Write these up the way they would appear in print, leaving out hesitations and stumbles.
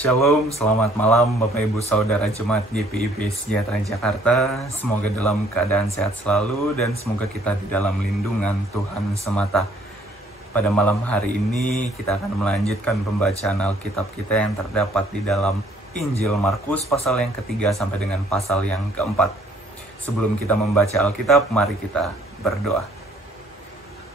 Shalom, selamat malam Bapak Ibu Saudara Jemaat GPIB Sejahtera Jakarta. Semoga dalam keadaan sehat selalu dan semoga kita di dalam lindungan Tuhan semata. Pada malam hari ini kita akan melanjutkan pembacaan Alkitab kita yang terdapat di dalam Injil Markus pasal yang ketiga sampai dengan pasal yang keempat. Sebelum kita membaca Alkitab, mari kita berdoa.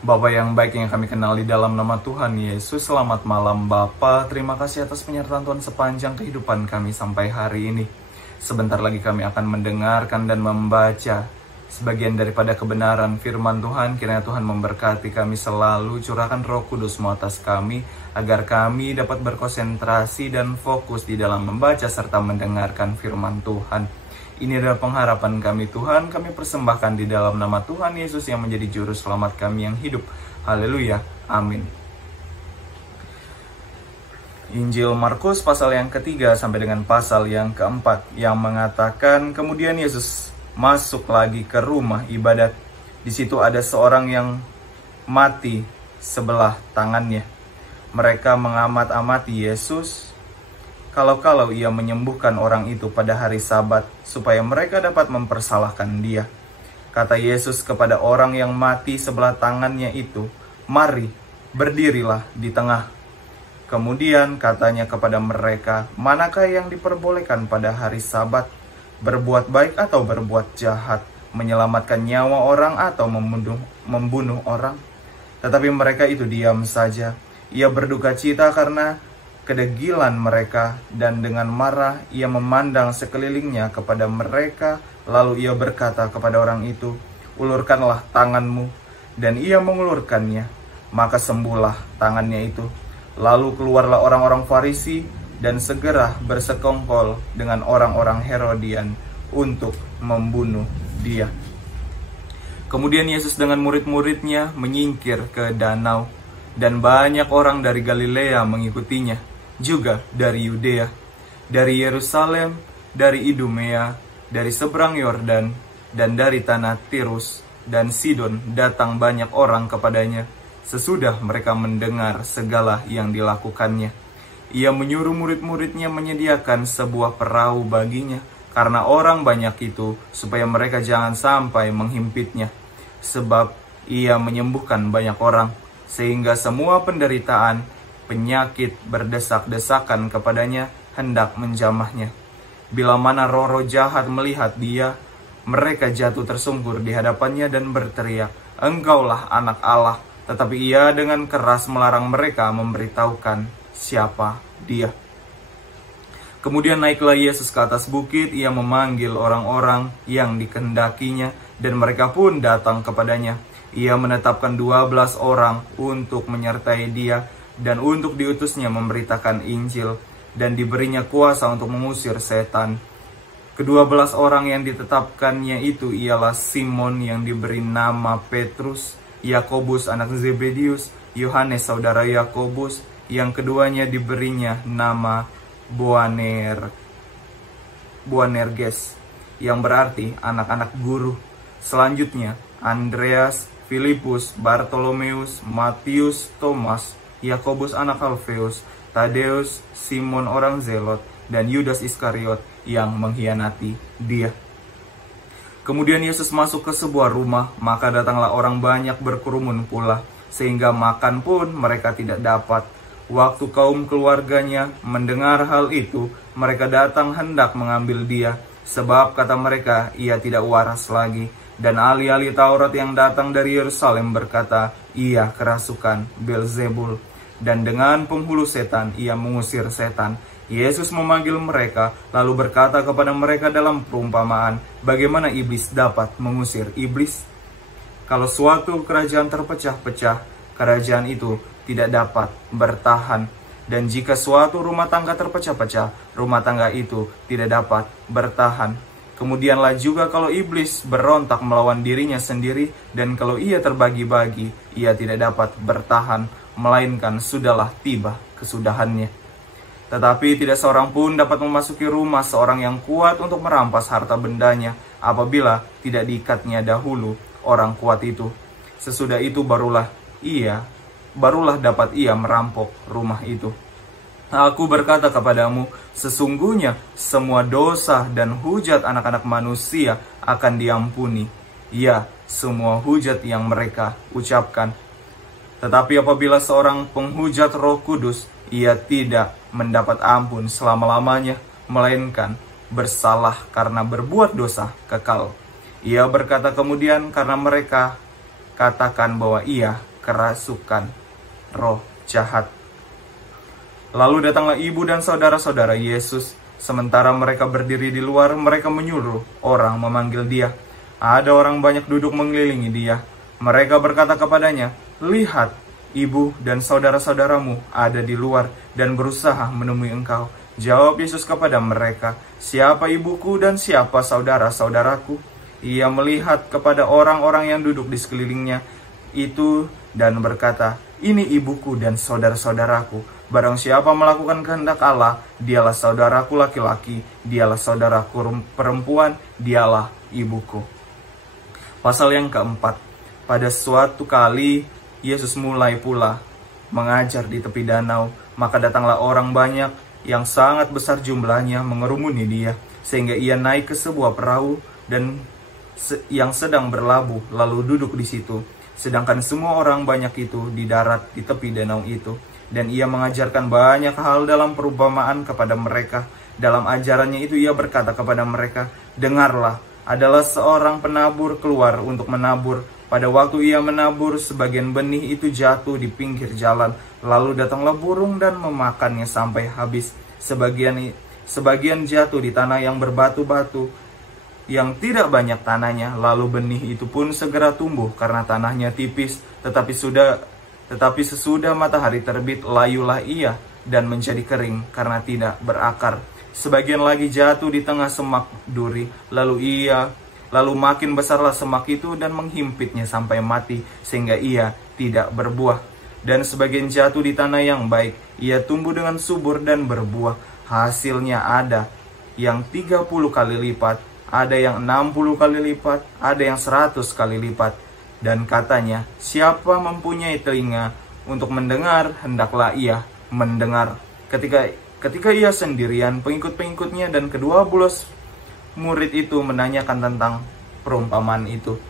Bapa yang baik yang kami kenal di dalam nama Tuhan Yesus, selamat malam Bapa. Terima kasih atas penyertaan Tuhan sepanjang kehidupan kami sampai hari ini. Sebentar lagi kami akan mendengarkan dan membaca sebagian daripada kebenaran firman Tuhan. Kiranya Tuhan memberkati kami selalu, curahkan Roh Kudus-Mu atas kami, agar kami dapat berkonsentrasi dan fokus di dalam membaca serta mendengarkan firman Tuhan. Ini adalah pengharapan kami Tuhan, kami persembahkan di dalam nama Tuhan Yesus yang menjadi juru selamat kami yang hidup. Haleluya, amin. Injil Markus pasal yang ketiga sampai dengan pasal yang keempat yang mengatakan, kemudian Yesus masuk lagi ke rumah ibadat. Di situ ada seorang yang mati sebelah tangannya. Mereka mengamat-amati Yesus kalau ia menyembuhkan orang itu pada hari Sabat, supaya mereka dapat mempersalahkan dia. Kata Yesus kepada orang yang mati sebelah tangannya itu, "Mari, berdirilah di tengah." Kemudian katanya kepada mereka, "Manakah yang diperbolehkan pada hari Sabat? Berbuat baik atau berbuat jahat? Menyelamatkan nyawa orang atau membunuh orang?" Tetapi mereka itu diam saja. Ia berduka cita karena kedegilan mereka, dan dengan marah ia memandang sekelilingnya kepada mereka, lalu ia berkata kepada orang itu, "Ulurkanlah tanganmu." Dan ia mengulurkannya, maka sembuhlah tangannya itu. Lalu keluarlah orang-orang Farisi dan segera bersekongkol dengan orang-orang Herodian untuk membunuh dia. Kemudian Yesus dengan murid-muridnya menyingkir ke danau, dan banyak orang dari Galilea mengikutinya, juga dari Yudea, dari Yerusalem, dari Idumea, dari seberang Yordan, dan dari tanah Tirus dan Sidon datang banyak orang kepadanya. Sesudah mereka mendengar segala yang dilakukannya, ia menyuruh murid-muridnya menyediakan sebuah perahu baginya, karena orang banyak itu, supaya mereka jangan sampai menghimpitnya. Sebab ia menyembuhkan banyak orang, sehingga semua penderitaan penyakit berdesak-desakan kepadanya hendak menjamahnya. Bila mana roh-roh jahat melihat dia, mereka jatuh tersungkur di hadapannya dan berteriak, "Engkaulah anak Allah." Tetapi ia dengan keras melarang mereka memberitahukan siapa dia. Kemudian naiklah Yesus ke atas bukit, ia memanggil orang-orang yang dikehendakinya, dan mereka pun datang kepadanya. Ia menetapkan 12 orang untuk menyertai dia, dan untuk diutusnya memberitakan Injil, dan diberinya kuasa untuk mengusir setan. Ke-12 orang yang ditetapkannya itu ialah Simon yang diberi nama Petrus, Yakobus anak Zebedius, Yohanes saudara Yakobus, yang keduanya diberinya nama Boanerges, yang berarti anak-anak guru. Selanjutnya Andreas, Filipus, Bartolomeus, Matius, Thomas, Yakobus anak Alfeus, Tadeus, Simon orang Zelot, dan Yudas Iskariot yang mengkhianati dia. Kemudian Yesus masuk ke sebuah rumah, maka datanglah orang banyak berkerumun pula, sehingga makan pun mereka tidak dapat. Waktu kaum keluarganya mendengar hal itu, mereka datang hendak mengambil dia, sebab kata mereka, ia tidak waras lagi. Dan ahli-ahli Taurat yang datang dari Yerusalem berkata, ia kerasukan Beelzebul, dan dengan penghulu setan ia mengusir setan. Yesus memanggil mereka, lalu berkata kepada mereka dalam perumpamaan, bagaimana iblis dapat mengusir iblis? Kalau suatu kerajaan terpecah-pecah, kerajaan itu tidak dapat bertahan. Dan jika suatu rumah tangga terpecah-pecah, rumah tangga itu tidak dapat bertahan. Kemudianlah juga kalau iblis berontak melawan dirinya sendiri, dan kalau ia terbagi-bagi, ia tidak dapat bertahan, melainkan sudahlah tiba kesudahannya. Tetapi tidak seorang pun dapat memasuki rumah seorang yang kuat untuk merampas harta bendanya, apabila tidak diikatnya dahulu orang kuat itu. Sesudah itu barulah dapat ia merampok rumah itu. Aku berkata kepadamu, sesungguhnya semua dosa dan hujat anak-anak manusia akan diampuni. Ya, semua hujat yang mereka ucapkan. Tetapi apabila seorang penghujat Roh Kudus, ia tidak mendapat ampun selama-lamanya, melainkan bersalah karena berbuat dosa kekal. Ia berkata kemudian karena mereka katakan bahwa ia kerasukan roh jahat. Lalu datanglah ibu dan saudara-saudara Yesus. Sementara mereka berdiri di luar, mereka menyuruh orang memanggil dia. Ada orang banyak duduk mengelilingi dia. Mereka berkata kepadanya, "Lihat, ibu dan saudara-saudaramu ada di luar dan berusaha menemui engkau." Jawab Yesus kepada mereka, "Siapa ibuku dan siapa saudara-saudaraku?" Ia melihat kepada orang-orang yang duduk di sekelilingnya itu dan berkata, "Ini ibuku dan saudara-saudaraku. Barang siapa melakukan kehendak Allah, dialah saudaraku laki-laki, dialah saudaraku perempuan, dialah ibuku." Pasal yang keempat. Pada suatu kali, Yesus mulai pula mengajar di tepi danau. Maka datanglah orang banyak yang sangat besar jumlahnya mengerumuni dia, sehingga ia naik ke sebuah perahu dan yang sedang berlabuh, lalu duduk di situ. Sedangkan semua orang banyak itu di darat di tepi danau itu. Dan ia mengajarkan banyak hal dalam perumpamaan kepada mereka. Dalam ajarannya itu ia berkata kepada mereka, "Dengarlah, adalah seorang penabur keluar untuk menabur. Pada waktu ia menabur, sebagian benih itu jatuh di pinggir jalan. Lalu datanglah burung dan memakannya sampai habis. Sebagian jatuh di tanah yang berbatu-batu, yang tidak banyak tanahnya. Lalu benih itu pun segera tumbuh karena tanahnya tipis. Tetapi sesudah matahari terbit, layulah ia dan menjadi kering karena tidak berakar. Sebagian lagi jatuh di tengah semak duri, lalu makin besarlah semak itu dan menghimpitnya sampai mati, sehingga ia tidak berbuah. Dan sebagian jatuh di tanah yang baik, ia tumbuh dengan subur dan berbuah. Hasilnya ada yang 30 kali lipat, ada yang 60 kali lipat, ada yang 100 kali lipat. Dan katanya, siapa mempunyai telinga untuk mendengar, hendaklah ia mendengar. Ketika ia sendirian, pengikut-pengikutnya dan kedua belas murid itu menanyakan tentang perumpamaan itu.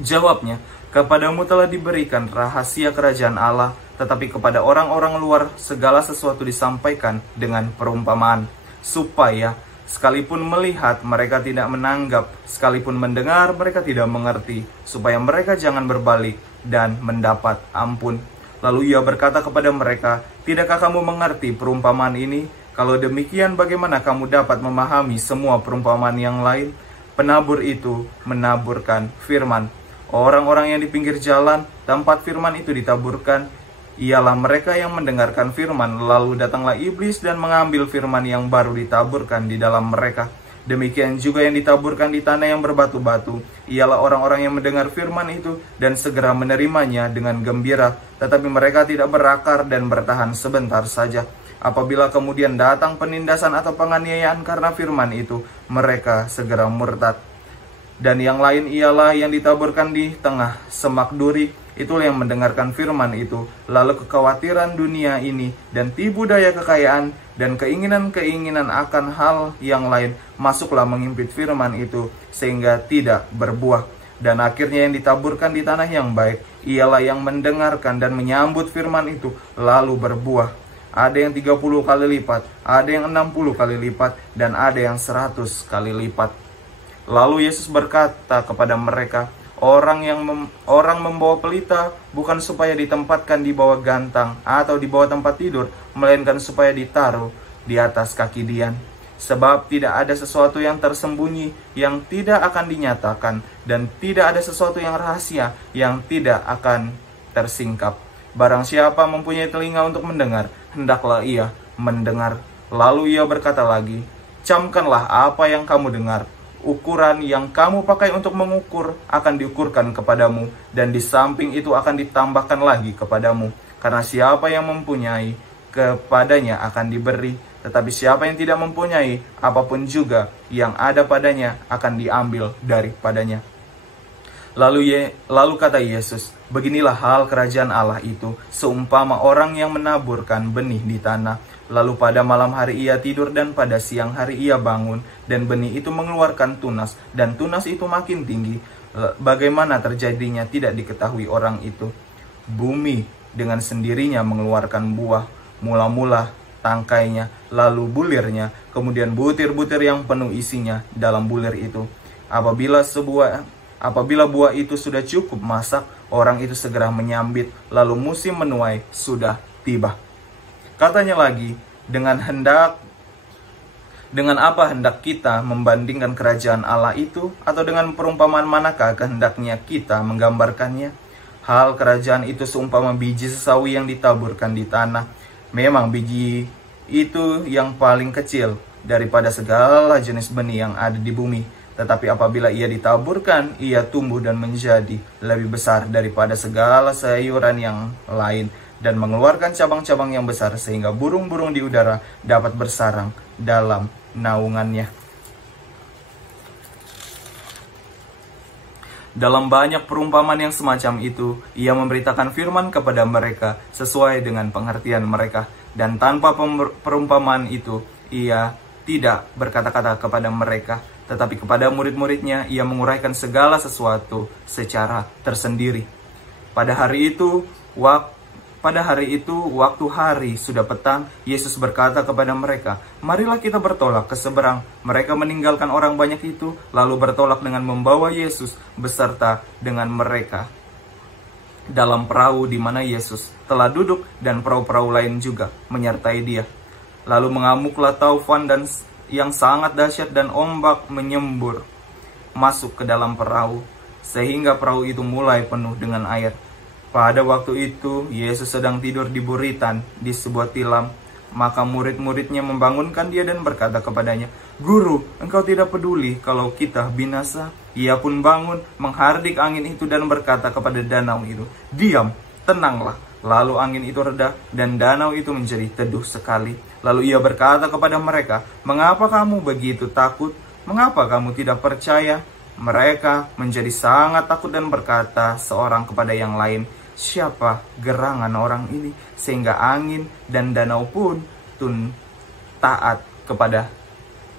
Jawabnya, "Kepadamu telah diberikan rahasia kerajaan Allah, tetapi kepada orang-orang luar segala sesuatu disampaikan dengan perumpamaan, supaya sekalipun melihat, mereka tidak menanggap, sekalipun mendengar, mereka tidak mengerti, supaya mereka jangan berbalik dan mendapat ampun." Lalu ia berkata kepada mereka, "Tidakkah kamu mengerti perumpamaan ini? Kalau demikian, bagaimana kamu dapat memahami semua perumpamaan yang lain?" Penabur itu menaburkan firman. Orang-orang yang di pinggir jalan, tempat firman itu ditaburkan, ialah mereka yang mendengarkan firman. Lalu datanglah iblis dan mengambil firman yang baru ditaburkan di dalam mereka. Demikian juga yang ditaburkan di tanah yang berbatu-batu, ialah orang-orang yang mendengar firman itu dan segera menerimanya dengan gembira. Tetapi mereka tidak berakar dan bertahan sebentar saja. Apabila kemudian datang penindasan atau penganiayaan karena firman itu, mereka segera murtad. Dan yang lain ialah yang ditaburkan di tengah semak duri. Itulah yang mendengarkan firman itu, lalu kekhawatiran dunia ini dan tipu daya kekayaan dan keinginan-keinginan akan hal yang lain masuklah mengimpit firman itu sehingga tidak berbuah. Dan akhirnya yang ditaburkan di tanah yang baik ialah yang mendengarkan dan menyambut firman itu lalu berbuah. Ada yang 30 kali lipat, ada yang 60 kali lipat, dan ada yang 100 kali lipat. Lalu Yesus berkata kepada mereka, Orang membawa pelita bukan supaya ditempatkan di bawah gantang atau di bawah tempat tidur, melainkan supaya ditaruh di atas kaki dian. Sebab tidak ada sesuatu yang tersembunyi yang tidak akan dinyatakan, dan tidak ada sesuatu yang rahasia yang tidak akan tersingkap. Barang siapa mempunyai telinga untuk mendengar, hendaklah ia mendengar. Lalu ia berkata lagi, "Camkanlah apa yang kamu dengar. Ukuran yang kamu pakai untuk mengukur akan diukurkan kepadamu, dan di samping itu akan ditambahkan lagi kepadamu. Karena siapa yang mempunyai, kepadanya akan diberi, tetapi siapa yang tidak mempunyai, apapun juga yang ada padanya akan diambil daripadanya." Lalu kata Yesus, "Beginilah hal kerajaan Allah itu, seumpama orang yang menaburkan benih di tanah. Lalu pada malam hari ia tidur dan pada siang hari ia bangun, dan benih itu mengeluarkan tunas, dan tunas itu makin tinggi. Bagaimana terjadinya tidak diketahui orang itu. Bumi dengan sendirinya mengeluarkan buah, mula-mula tangkainya, lalu bulirnya, kemudian butir-butir yang penuh isinya dalam bulir itu. Apabila buah itu sudah cukup masak, orang itu segera menyambit, lalu musim menuai sudah tiba. Katanya lagi, dengan apa hendak kita membandingkan kerajaan Allah itu, atau dengan perumpamaan manakah kehendaknya kita menggambarkannya? Hal kerajaan itu seumpama biji sesawi yang ditaburkan di tanah. Memang biji itu yang paling kecil daripada segala jenis benih yang ada di bumi. Tetapi apabila ia ditaburkan, ia tumbuh dan menjadi lebih besar daripada segala sayuran yang lain, dan mengeluarkan cabang-cabang yang besar, sehingga burung-burung di udara dapat bersarang dalam naungannya. Dalam banyak perumpamaan yang semacam itu, ia memberitakan firman kepada mereka sesuai dengan pengertian mereka. Dan tanpa perumpamaan itu, ia tidak berkata-kata kepada mereka, tetapi kepada murid-muridnya ia menguraikan segala sesuatu secara tersendiri. Pada hari itu, waktu hari sudah petang, Yesus berkata kepada mereka, "Marilah kita bertolak ke seberang." Mereka meninggalkan orang banyak itu, lalu bertolak dengan membawa Yesus beserta dengan mereka dalam perahu di mana Yesus telah duduk, dan perahu-perahu lain juga menyertai dia. Lalu mengamuklah taufan yang sangat dahsyat, dan ombak menyembur masuk ke dalam perahu, sehingga perahu itu mulai penuh dengan air. Pada waktu itu, Yesus sedang tidur di buritan di sebuah tilam. Maka murid-muridnya membangunkan dia dan berkata kepadanya, "Guru, engkau tidak peduli kalau kita binasa?" Ia pun bangun, menghardik angin itu dan berkata kepada danau itu, "Diam, tenanglah." Lalu angin itu reda dan danau itu menjadi teduh sekali. Lalu ia berkata kepada mereka, "Mengapa kamu begitu takut? Mengapa kamu tidak percaya?" Mereka menjadi sangat takut dan berkata seorang kepada yang lain, "Siapa gerangan orang ini sehingga angin dan danau pun taat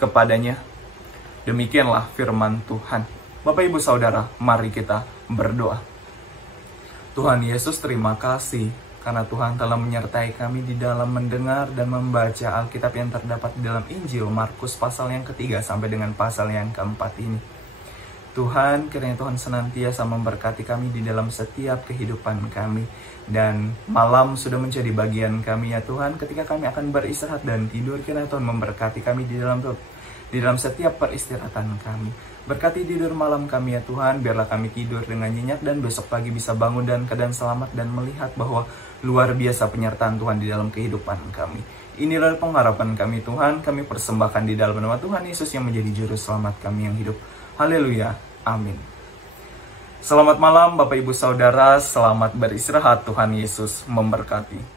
kepadanya?" Demikianlah firman Tuhan. Bapak Ibu Saudara, mari kita berdoa. Tuhan Yesus, terima kasih karena Tuhan telah menyertai kami di dalam mendengar dan membaca Alkitab yang terdapat di dalam Injil Markus pasal yang ketiga sampai dengan pasal yang keempat ini. Tuhan, kiranya Tuhan senantiasa memberkati kami di dalam setiap kehidupan kami. Dan malam sudah menjadi bagian kami ya Tuhan, ketika kami akan beristirahat dan tidur, kiranya Tuhan memberkati kami di dalam setiap peristirahatan kami. Berkati tidur malam kami ya Tuhan, biarlah kami tidur dengan nyenyak dan besok pagi bisa bangun dan keadaan selamat dan melihat bahwa luar biasa penyertaan Tuhan di dalam kehidupan kami. Inilah pengharapan kami Tuhan, kami persembahkan di dalam nama Tuhan Yesus yang menjadi juru selamat kami yang hidup. Haleluya, amin. Selamat malam Bapak Ibu Saudara, selamat beristirahat, Tuhan Yesus memberkati.